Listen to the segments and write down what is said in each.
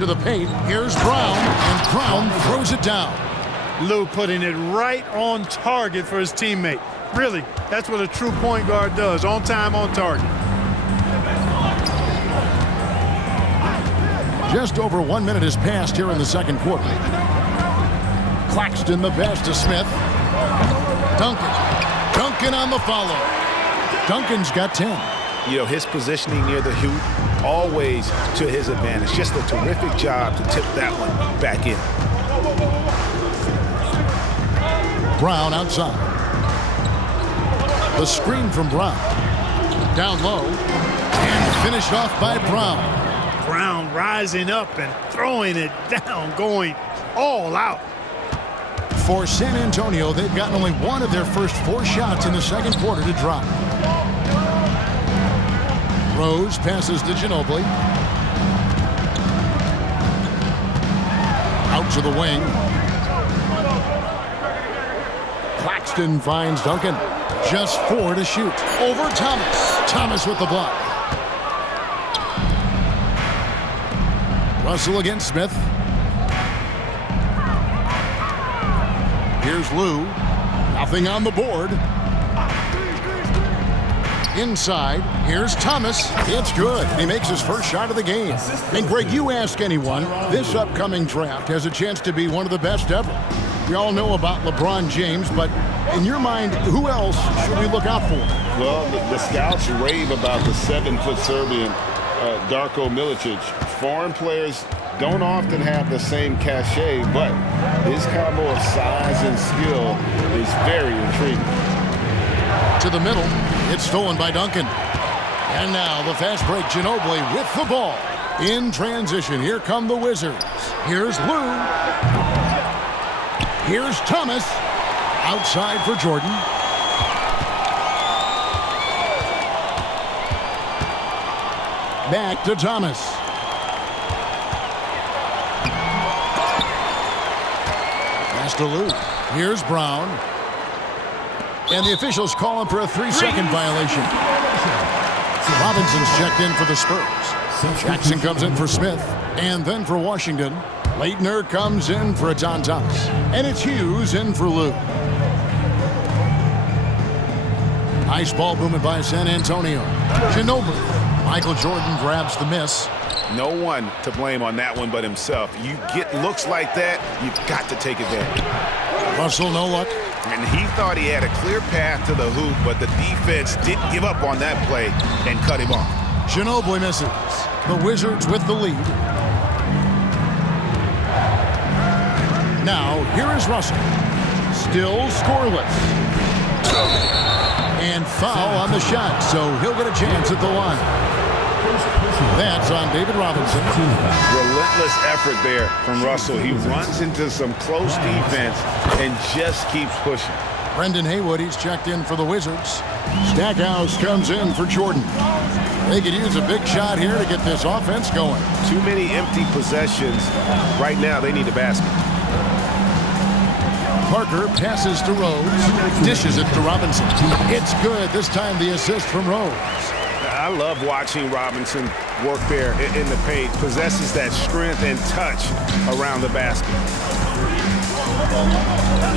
To the paint, here's Brown, and Brown throws it down. Lou putting it right on target for his teammate. Really, that's what a true point guard does. On time, on target. Just over 1 minute has passed here in the second quarter. Claxton the pass to Smith. Duncan on the follow. Duncan's got 10. You know, his positioning near the hoop, always to his advantage. Just a terrific job to tip that one back in. Brown outside. The screen from Brown. Down low. And finished off by Brown. Brown rising up and throwing it down, going all out. For San Antonio, they've gotten only one of their first 4 shots in the second quarter to drop. Rose passes to Ginobili. Out to the wing. Claxton finds Duncan. Just 4 to shoot. Over Thomas. Thomas with the block. Russell against Smith. Here's Lou. Nothing on the board. Inside, here's Thomas. It's good. He makes his first shot of the game. And Greg, you ask anyone, this upcoming draft has a chance to be one of the best ever. We all know about LeBron James, but in your mind, who else should we look out for? Well, the scouts rave about the 7-foot Serbian, Darko Milicic. Foreign players don't often have the same cachet, but his combo of size and skill is very intriguing. To the middle, it's stolen by Duncan. And now the fast break, Ginobili with the ball. In transition, here come the Wizards. Here's Lou. Here's Thomas. Outside for Jordan. Back to Thomas. Pass to Lou. Here's Brown. And the officials call him for a 3-second violation. Robinson's checked in for the Spurs. Jackson comes in for Smith. And then for Washington, Leitner comes in for Aton Thomas. And it's Hughes in for Lou. Nice ball movement by San Antonio. Ginobili. Michael Jordan grabs the miss. No one to blame on that one but himself. You get looks like that, you've got to take advantage. Russell, no luck. And he thought he had a clear path to the hoop, but the defense didn't give up on that play and cut him off. Ginobili misses. The Wizards with the lead. Now, here is Russell. Still scoreless. And foul on the shot, so he'll get a chance at the line. That's on David Robinson. Relentless effort there from Russell. He runs into some close defense and just keeps pushing. Brendan Haywood, he's checked in for the Wizards. Stackhouse comes in for Jordan. They could use a big shot here to get this offense going. Too many empty possessions. Right now, they need a basket. Parker passes to Rose. Dishes it to Robinson. It's good. This time the assist from Rose. I love watching Robinson work there in the paint. Possesses that strength and touch around the basket.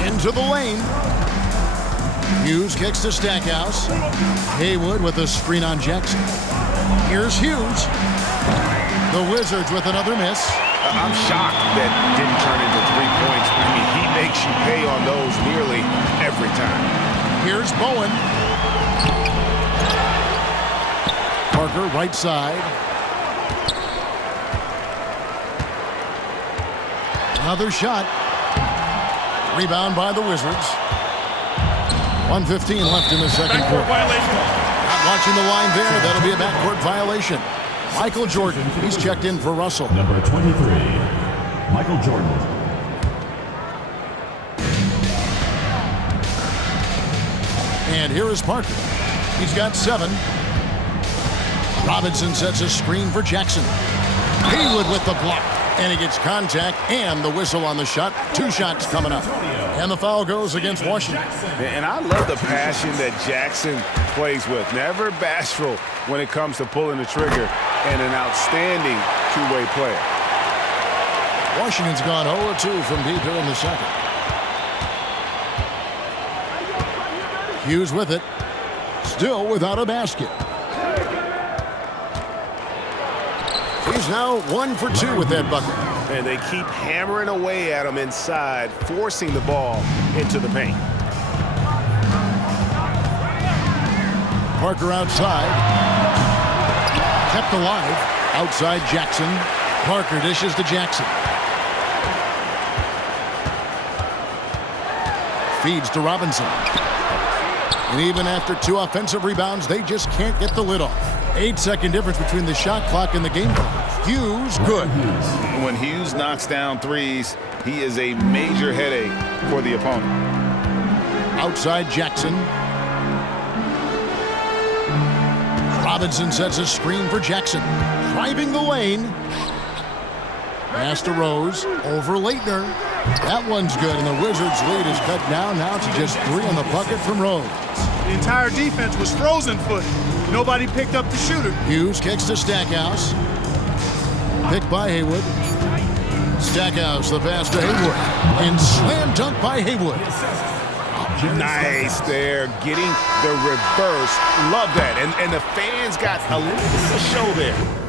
Into the lane. Hughes kicks to Stackhouse. Haywood with a screen on Jackson. Here's Hughes. The Wizards with another miss. I'm shocked that didn't turn into 3 points. I mean, he makes you pay on those nearly every time. Here's Bowen. Parker, right side. Another shot. Rebound by the Wizards. 1:15 left in the second quarter. Not watching the line there. That'll be a backcourt violation. Michael Jordan, he's checked in for Russell. Number 23, Michael Jordan. And here is Parker. He's got 7. Robinson sets a screen for Jackson. Haywood with the block. And he gets contact and the whistle on the shot. 2 shots coming up. And the foul goes against Washington. And I love the passion that Jackson plays with. Never bashful when it comes to pulling the trigger. And an outstanding two-way player. Washington's gone 0-2 from deep here in the second. Hughes with it. Still without a basket. He's now 1 for 2 with that bucket. And they keep hammering away at him inside, forcing the ball into the paint. Parker outside. Kept alive. Outside Jackson. Parker dishes to Jackson. Feeds to Robinson. And even after 2 offensive rebounds, they just can't get the lid off. 8-second difference between the shot clock and the game clock. Hughes, good. When Hughes knocks down threes, he is a major headache for the opponent. Outside Jackson. Robinson sets a screen for Jackson. Driving the lane. Pass to Rose. Over Leitner. That one's good, and the Wizards' lead is cut down now to just 3 on the bucket from Rose. The entire defense was frozen footed. Nobody picked up the shooter. Hughes kicks to Stackhouse. Picked by Haywood. Stackhouse, the pass to Haywood. And slam dunk by Haywood. Nice there, getting the reverse. Love that. And the fans got a little show there.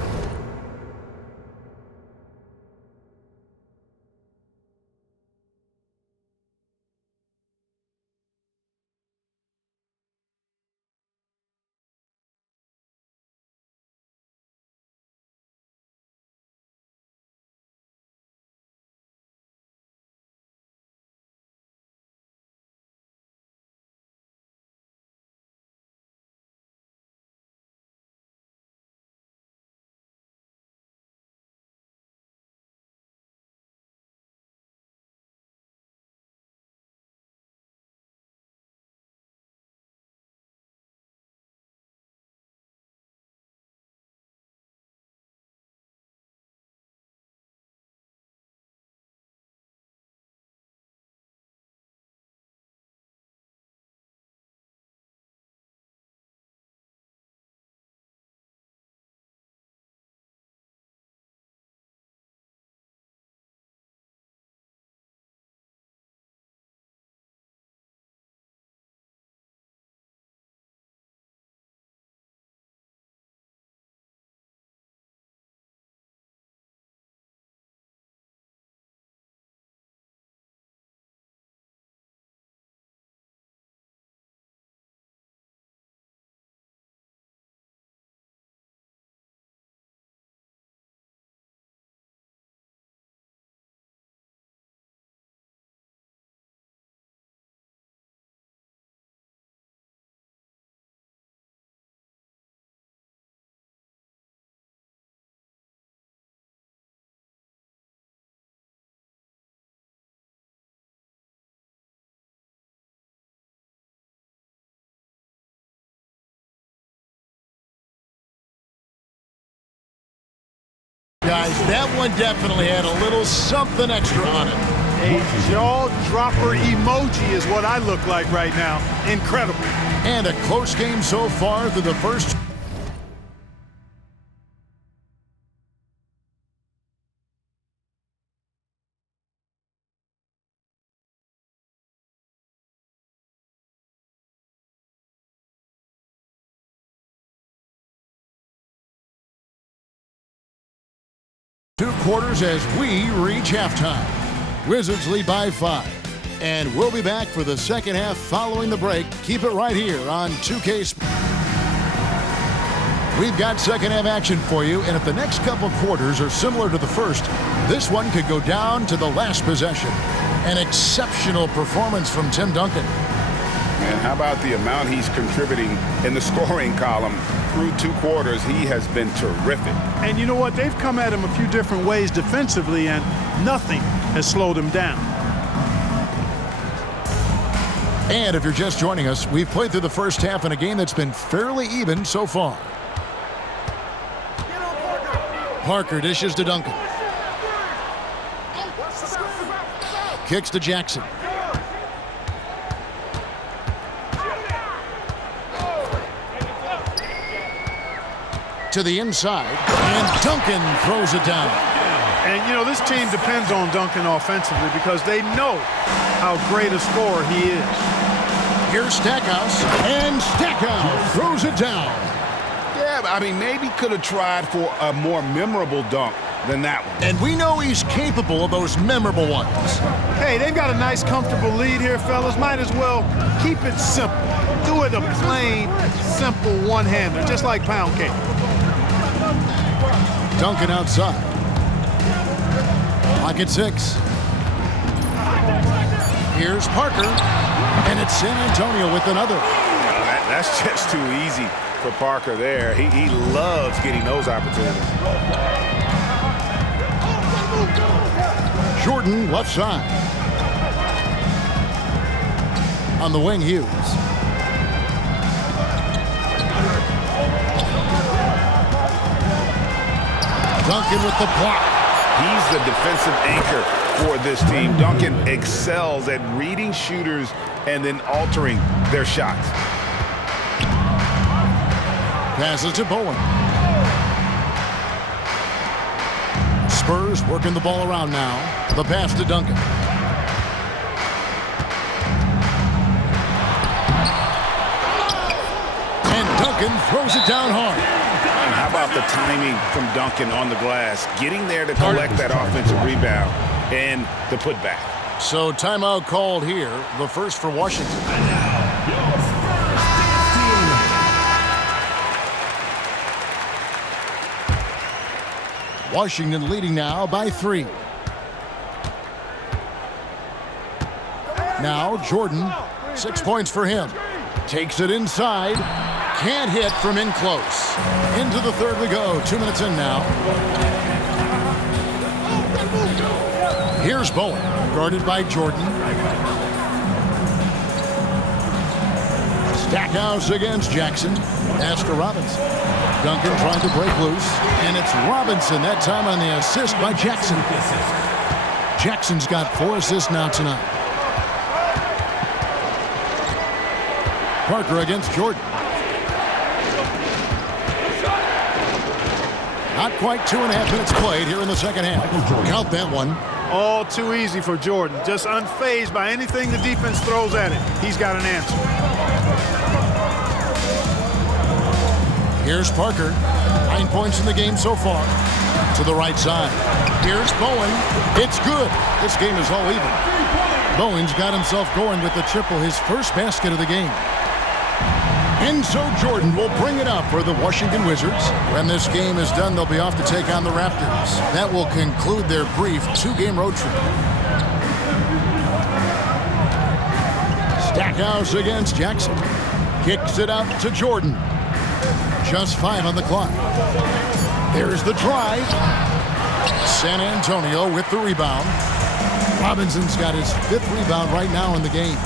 Guys, that one definitely had a little something extra on it. A jaw-dropper emoji is what I look like right now. Incredible. And a close game so far through the first. Two quarters as we reach halftime. Wizards lead by 5. And we'll be back for the second half following the break. Keep it right here on 2K Sports. We've got second half action for you, and if the next couple quarters are similar to the first, this one could go down to the last possession. An exceptional performance from Tim Duncan. And how about the amount he's contributing in the scoring column? Through 2 quarters, he has been terrific. And you know what? They've come at him a few different ways defensively, and nothing has slowed him down. And if you're just joining us, we've played through the first half in a game that's been fairly even so far. Parker dishes to Duncan. Kicks to Jackson. To the inside, and Duncan throws it down. And, you know, this team depends on Duncan offensively because they know how great a scorer he is. Here's Stackhouse, and Stackhouse throws it down. Yeah, I mean, maybe could have tried for a more memorable dunk than that one. And we know he's capable of those memorable ones. Hey, they've got a nice, comfortable lead here, fellas. Might as well keep it simple. Do it a plain, simple one-hander, just like pound cake. Duncan outside. Pocket 6. Here's Parker, and it's San Antonio with another. That's just too easy for Parker there. He loves getting those opportunities. Jordan left side. On the wing, Hughes. Duncan with the block. He's the defensive anchor for this team. Duncan excels at reading shooters and then altering their shots. Passes to Bowen. Spurs working the ball around now. The pass to Duncan. And Duncan throws it down hard. How about the timing from Duncan on the glass, getting there to collect that offensive rebound and the putback. So timeout called here, the first for Washington. Washington leading now by 3. Now Jordan, 6 points for him. Takes it inside. Can't hit from in close. Into the third we go. 2 minutes in now. Here's Bowen, guarded by Jordan. Stackhouse against Jackson. Pass to Robinson. Duncan trying to break loose. And it's Robinson that time on the assist by Jackson. Jackson's got 4 assists now tonight. Parker against Jordan. Not quite 2.5 minutes played here in the second half. Count that one. All too easy for Jordan. Just unfazed by anything the defense throws at him. He's got an answer. Here's Parker. 9 points in the game so far. To the right side. Here's Bowen. It's good. This game is all even. Bowen's got himself going with the triple, his first basket of the game. And so Jordan will bring it up for the Washington Wizards. When this game is done, they'll be off to take on the Raptors. That will conclude their brief 2-game road trip. Stackhouse against Jackson. Kicks it out to Jordan. Just 5 on the clock. There's the drive. San Antonio with the rebound. Robinson's got his 5th rebound right now in the game.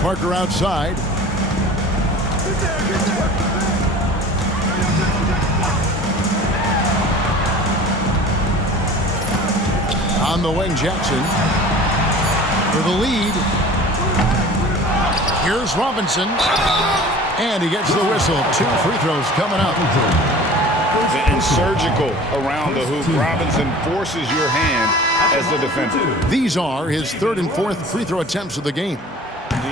Parker outside. On the wing, Jackson. For the lead. Here's Robinson. And he gets the whistle. 2 free throws coming up. And surgical around the hoop. Robinson forces your hand as the defender. These are his 3rd and 4th free throw attempts of the game.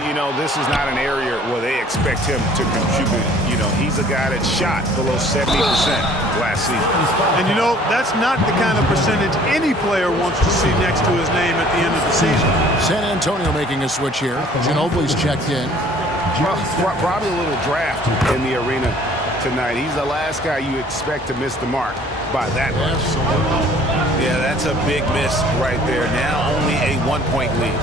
You know, this is not an area where they expect him to contribute. You know, he's a guy that shot below 70% last season. And, you know, that's not the kind of percentage any player wants to see next to his name at the end of the season. San Antonio making a switch here. Ginobili's checked in. Probably a little draft in the arena tonight. He's the last guy you expect to miss the mark by that much. Yeah, that's a big miss right there. Now only a 1-point lead.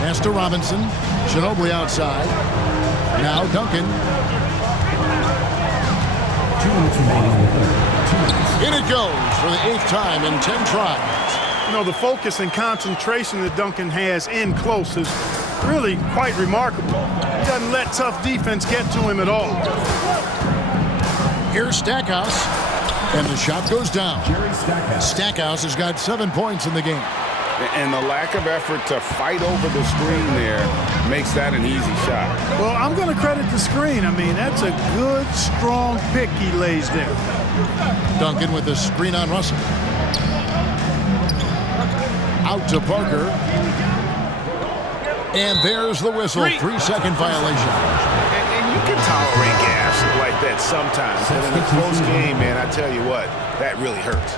Pass to Robinson. Ginobili outside. Now Duncan. 2 minutes remaining in the third. 2 minutes. In it goes for the 8th time in 10 tries. You know, the focus and concentration that Duncan has in close is really quite remarkable. He doesn't let tough defense get to him at all. Here's Stackhouse. And the shot goes down. Jerry Stackhouse. Stackhouse has got 7 points in the game. And the lack of effort to fight over the screen there makes that an easy shot. Well, I'm going to credit the screen. I mean, that's a good, strong pick he lays there. Duncan with the screen on Russell. Out to Parker. And there's the whistle. 3-second violation. And you can tolerate gaps like that sometimes. But in a close game, man, I tell you what, that really hurts.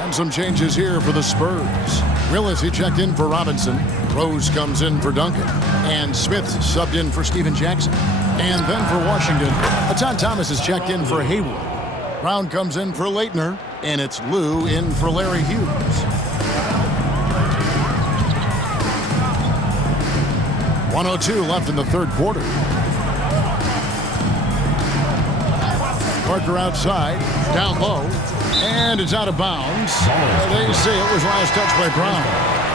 And some changes here for the Spurs. Willis, he checked in for Robinson. Rose comes in for Duncan. And Smith subbed in for Steven Jackson. And then for Washington, Atan Thomas is checked in for Hayward. Brown comes in for Leitner. And it's Lou in for Larry Hughes. 1:02 left in the third quarter. Parker outside, down low, and it's out of bounds. They say it was last touch by Brown.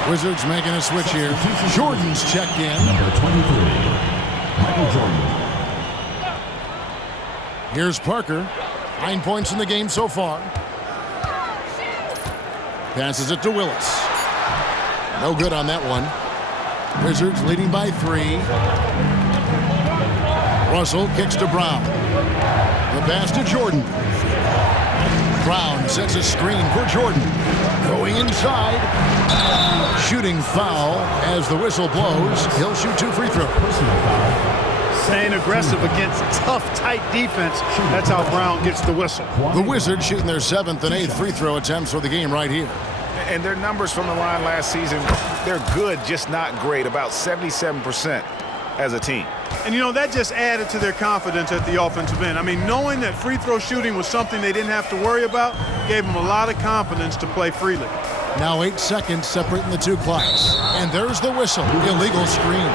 Wizards making a switch here. Jordan's checked in. Number 23, Michael Jordan. Here's Parker. 9 points in the game so far. Passes it to Willis. No good on that one. Wizards leading by 3. Russell kicks to Brown. The pass to Jordan. Brown sets a screen for Jordan. Going inside. Shooting foul as the whistle blows. He'll shoot 2 free throws. Personal foul. Staying aggressive against tough, tight defense. That's how Brown gets the whistle. The Wizards shooting their 7th and 8th free throw attempts for the game right here. And their numbers from the line last season, they're good, just not great. About 77% as a team. And, you know, that just added to their confidence at the offensive end. I mean, knowing that free throw shooting was something they didn't have to worry about gave them a lot of confidence to play freely. Now 8 seconds separating the two clocks. And there's the whistle. Illegal screen.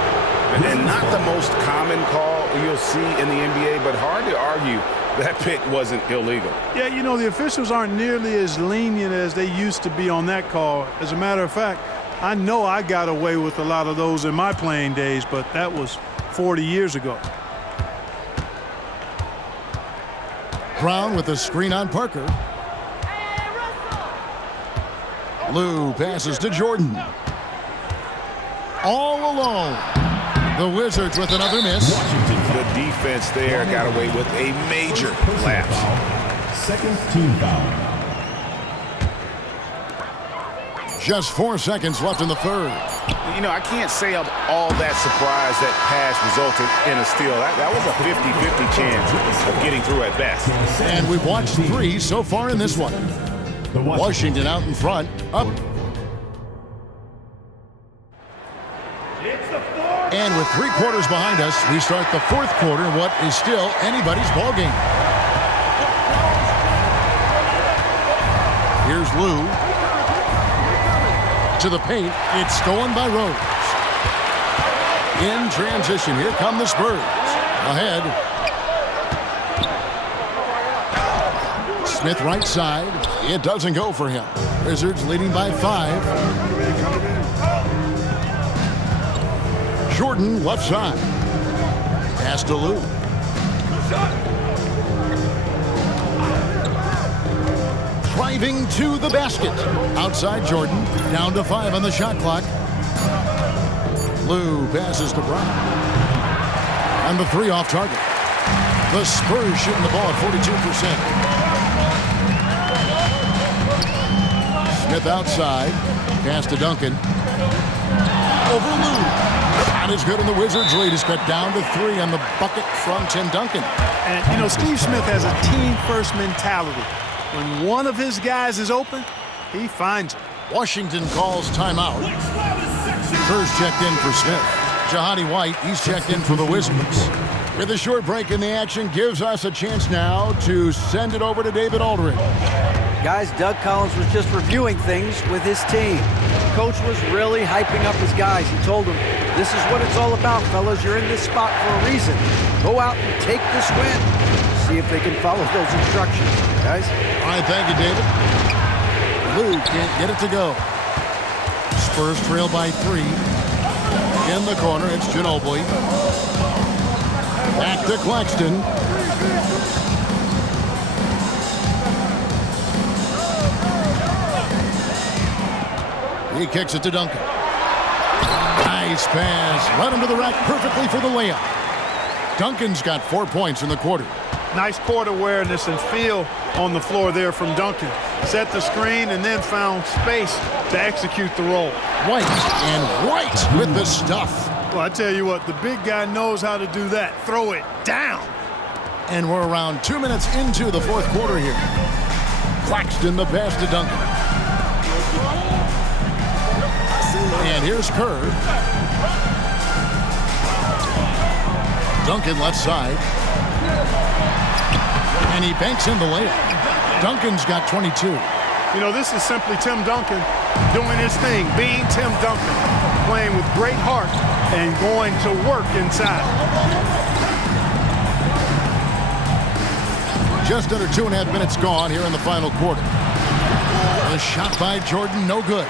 And not the most common call you'll see in the NBA, but hard to argue that pick wasn't illegal. Yeah, you know, the officials aren't nearly as lenient as they used to be on that call. As a matter of fact, I know I got away with a lot of those in my playing days, but that was 40 years ago. Brown with the screen on Parker. Lou passes to Jordan. All alone. The Wizards with another miss. The defense there got away with a major lapse. Second team foul. Just 4 seconds left in the third. You know, I can't say I'm all that surprised that pass resulted in a steal. That was a 50-50 chance of getting through at best. And we've watched 3 so far in this one. Washington out in front, up. And with 3 quarters behind us, we start the fourth quarter in what is still anybody's ball game. Here's Lou. To the paint. It's stolen by Rose. In transition, here come the Spurs. Ahead. Smith right side. It doesn't go for him. Wizards leading by 5. Jordan left side. Pass to Lou. Driving to the basket. Outside Jordan. Down to 5 on the shot clock. Lou passes to Brown. And the 3 off target. The Spurs shooting the ball at 42%. Smith outside. Pass to Duncan. Over Lou. Not as good, and the Wizards lead is cut down to 3 on the bucket from Tim Duncan. And, you know, Steve Smith has a team-first mentality. When one of his guys is open, he finds it. Washington calls timeout. Spurs checked in for Smith. Jahadi White, he's checked in for the Wizards. With a short break in the action, gives us a chance now to send it over to David Aldridge. Guys, Doug Collins was just reviewing things with his team. Coach was really hyping up his guys. He told them, this is what it's all about, fellas. You're in this spot for a reason. Go out and take this win. See if they can follow those instructions, guys. All right, thank you, David. Lou can't get it to go. Spurs trail by 3. In the corner, it's Ginobili. Back to Claxton. He kicks it to Duncan. Nice pass. Right into the rack perfectly for the layup. Duncan's got 4 points in the quarter. Nice court awareness and feel on the floor there from Duncan. Set the screen and then found space to execute the roll. White and White with the stuff. Well, I tell you what, the big guy knows how to do that. Throw it down. And we're around 2 minutes into the fourth quarter here. Claxton the pass to Duncan. And here's Kerr. Duncan left side. And he banks in the layup. Duncan's got 22. You know, this is simply Tim Duncan doing his thing, being Tim Duncan, playing with great heart and going to work inside. Just under 2.5 minutes gone here in the final quarter. The shot by Jordan, no good.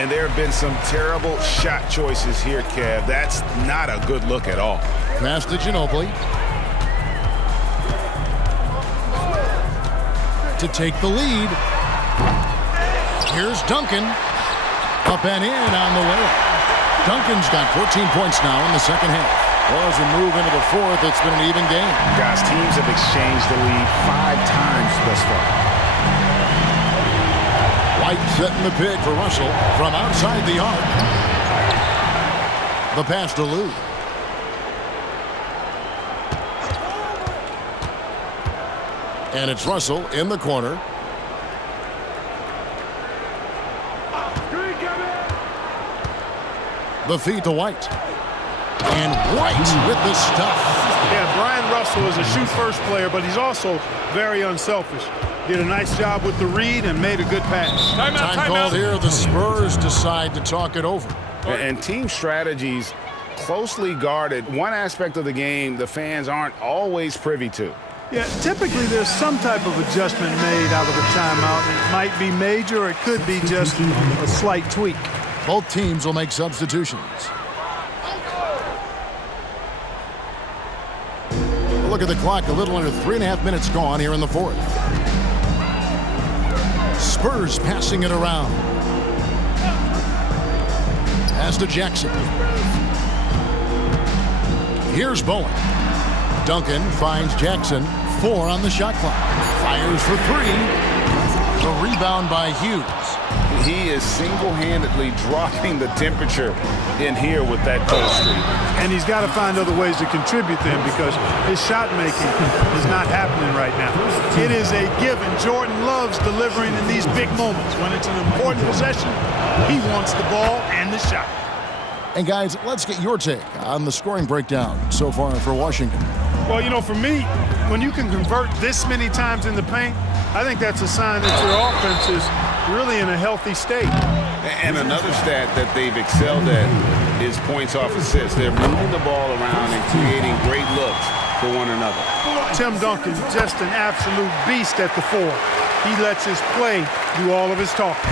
And there have been some terrible shot choices here, Kev. That's not a good look at all. Pass to Ginobili. To take the lead. Here's Duncan. Up and in on the layup. Duncan's got 14 points now in the second half. Well, as we move into the fourth, it's been an even game. Guys, teams have exchanged the lead 5 times thus far. White setting the pick for Russell from outside the arc. The pass to Lou. And it's Russell in the corner. The feed to White. And White with the stuff. Yeah, Brian Russell is a shoot-first player, but he's also very unselfish. Did a nice job with the read and made a good pass. Time called here. The Spurs decide to talk it over. And team strategies closely guarded. One aspect of the game the fans aren't always privy to. Yeah, typically there's some type of adjustment made out of a timeout. It might be major, or it could be just a slight tweak. Both teams will make substitutions. Look at the clock, a little under 3.5 minutes gone here in the fourth. Spurs passing it around. Pass to Jackson. Here's Bowen. Duncan finds Jackson. 4 on the shot clock. Fires for 3. The rebound by Hughes. He is single-handedly dropping the temperature in here with that cold streak. And he's got to find other ways to contribute them because his shot making is not happening right now. It is a given. Jordan loves delivering in these big moments. When it's an important possession, he wants the ball and the shot. And guys, let's get your take on the scoring breakdown so far for Washington. Well, you know, for me, when you can convert this many times in the paint, I think that's a sign that your offense is really in a healthy state. And another stat that they've excelled at is points off assists. They're moving the ball around and creating great looks for one another. Tim Duncan, just an absolute beast at the 4. He lets his play do all of his talking.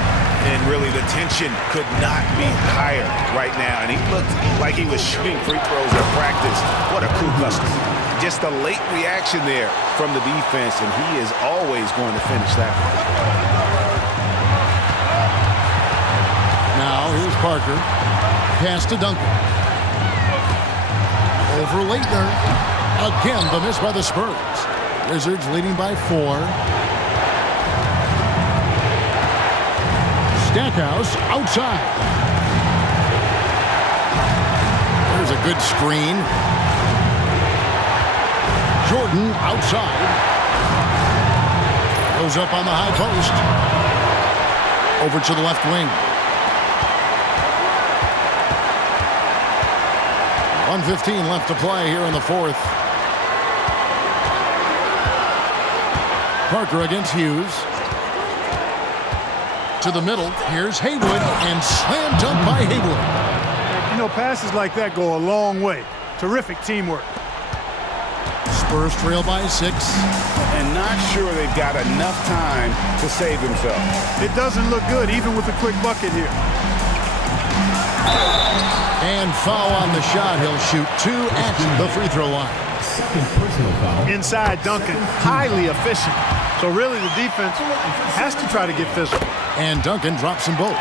And really, the tension could not be higher right now. And he looked like he was shooting free throws at practice. What a cool customer. Just a late reaction there from the defense, and he is always going to finish that one. Now, here's Parker. Pass to Duncan. Over Leitner. Again, the miss by the Spurs. Wizards leading by 4. Stackhouse outside. There's a good screen. Jordan outside. Goes up on the high post. Over to the left wing. 1:15 left to play here in the fourth. Parker against Hughes. To the middle. Here's Haywood, and slam dunk by Haywood. You know, passes like that go a long way. Terrific teamwork. Spurs trail by 6. And not sure they've got enough time to save themselves. It doesn't look good, even with a quick bucket here. And foul on the shot. He'll shoot 2 at the free throw line. Second personal foul. Inside, Duncan, highly efficient. So really the defense has to try to get physical. And Duncan drops them both.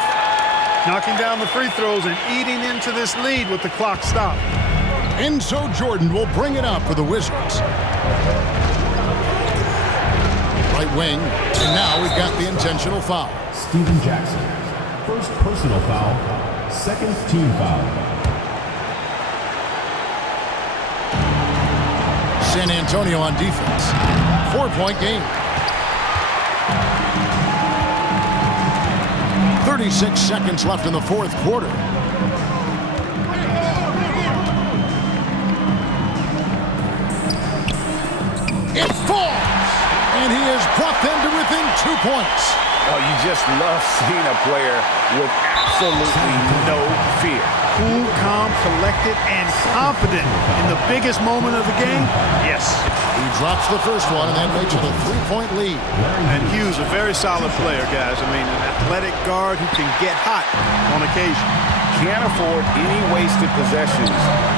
knocking down the free throws and eating into this lead with the clock stopped. And so Jordan will bring it out for the Wizards. Right wing, and now we've got the intentional foul. Steven Jackson. First personal foul. Second team foul. San Antonio on defense. 4-point game. 36 seconds left in the fourth quarter. It falls! And he has brought them to within 2 points. Oh, you just love seeing a player with absolutely no fear. Cool, calm, collected, and confident in the biggest moment of the game? Yes. He drops the first one, and that makes it a 3-point lead. And Hughes, a very solid player, guys. I mean, an athletic guard who can get hot on occasion. Can't afford any wasted possessions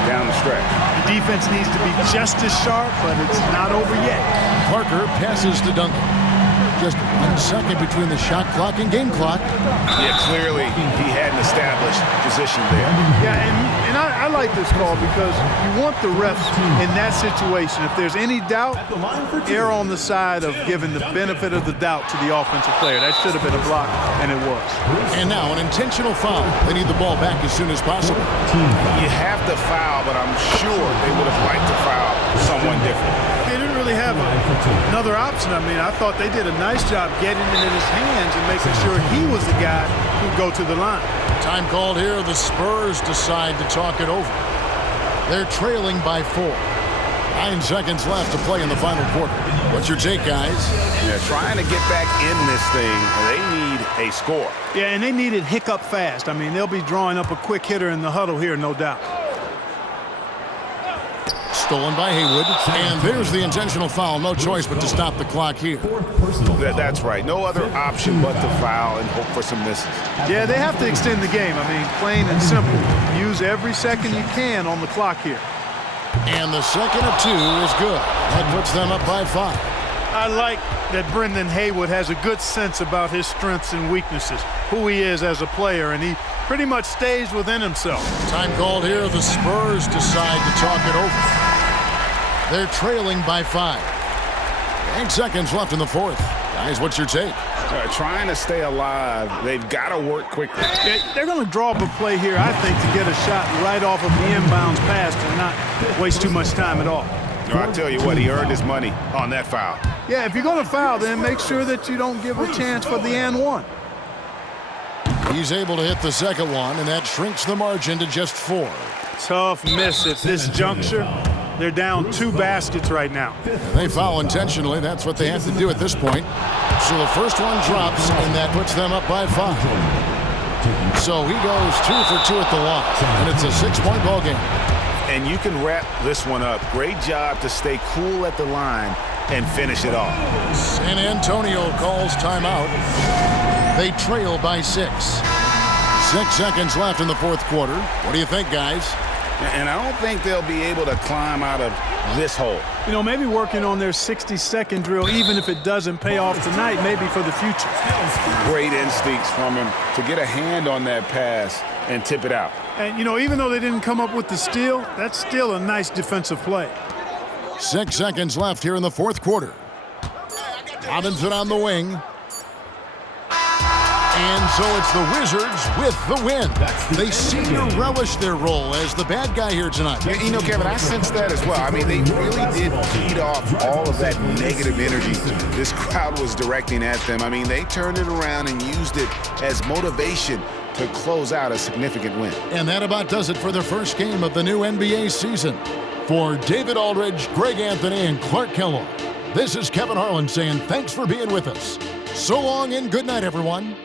down the stretch. The defense needs to be just as sharp, but it's not over yet. Parker passes to Duncan. Just 1 second between the shot clock and game clock. Yeah, clearly he had an established position there. Yeah, and I like this call because you want the refs in that situation. If there's any doubt, err on the side of giving the benefit of the doubt to the offensive player. That should have been a block, and it was. And now an intentional foul. They need the ball back as soon as possible. You have to foul, but I'm sure they would have liked to foul someone different. They didn't really have another option. I mean, I thought they did a nice job getting it in his hands and making sure he was the guy who'd go to the line. Time called here. The Spurs decide to talk it over. They're trailing by 4. 9 seconds left to play in the final quarter. What's your take, guys? Yeah, trying to get back in this thing, they need a score. Yeah, and they need it hiccup fast. I mean, they'll be drawing up a quick hitter in the huddle here, no doubt. Stolen by Haywood. And there's the intentional foul. No choice but to stop the clock here. That's right. No other option but to foul and hope for some misses. Yeah, they have to extend the game. I mean, plain and simple. Use every second you can on the clock here. And the second of 2 is good. That puts them up by 5. I like that Brendan Haywood has a good sense about his strengths and weaknesses, who he is as a player, and he pretty much stays within himself. Time called here. The Spurs decide to talk it over. They're trailing by 5. 8 seconds left in the fourth. Guys, what's your take? Trying to stay alive. They've got to work quickly. They're going to draw up a play here, I think, to get a shot right off of the inbounds pass and not waste too much time at all. I'll tell you what, he earned his money on that foul. Yeah, if you're going to foul, then make sure that you don't give a chance for the and one. He's able to hit the second one, and that shrinks the margin to just 4. Tough miss at this juncture. They're down 2 baskets right now. They foul intentionally. That's what they have to do at this point. So the first one drops, and that puts them up by 5. So he goes 2 for 2 at the line, and it's a 6-point ball game. And you can wrap this one up. Great job to stay cool at the line and finish it off. San Antonio calls timeout. They trail by 6. 6 seconds left in the fourth quarter. What do you think, guys? And I don't think they'll be able to climb out of this hole. You know, maybe working on their 60-second drill, even if it doesn't pay off tonight, maybe for the future. Great instincts from him to get a hand on that pass and tip it out. And, you know, even though they didn't come up with the steal, that's still a nice defensive play. 6 seconds left here in the fourth quarter. Robinson on the wing. And so it's the Wizards with the win. They seem to relish their role as the bad guy here tonight. Yeah, you know, Kevin, I sense that as well. I mean, they really did feed off all of that negative energy this crowd was directing at them. I mean, they turned it around and used it as motivation to close out a significant win. And that about does it for the first game of the new NBA season. For David Aldridge, Greg Anthony, and Clark Kellogg, this is Kevin Harlan saying thanks for being with us. So long and good night, everyone.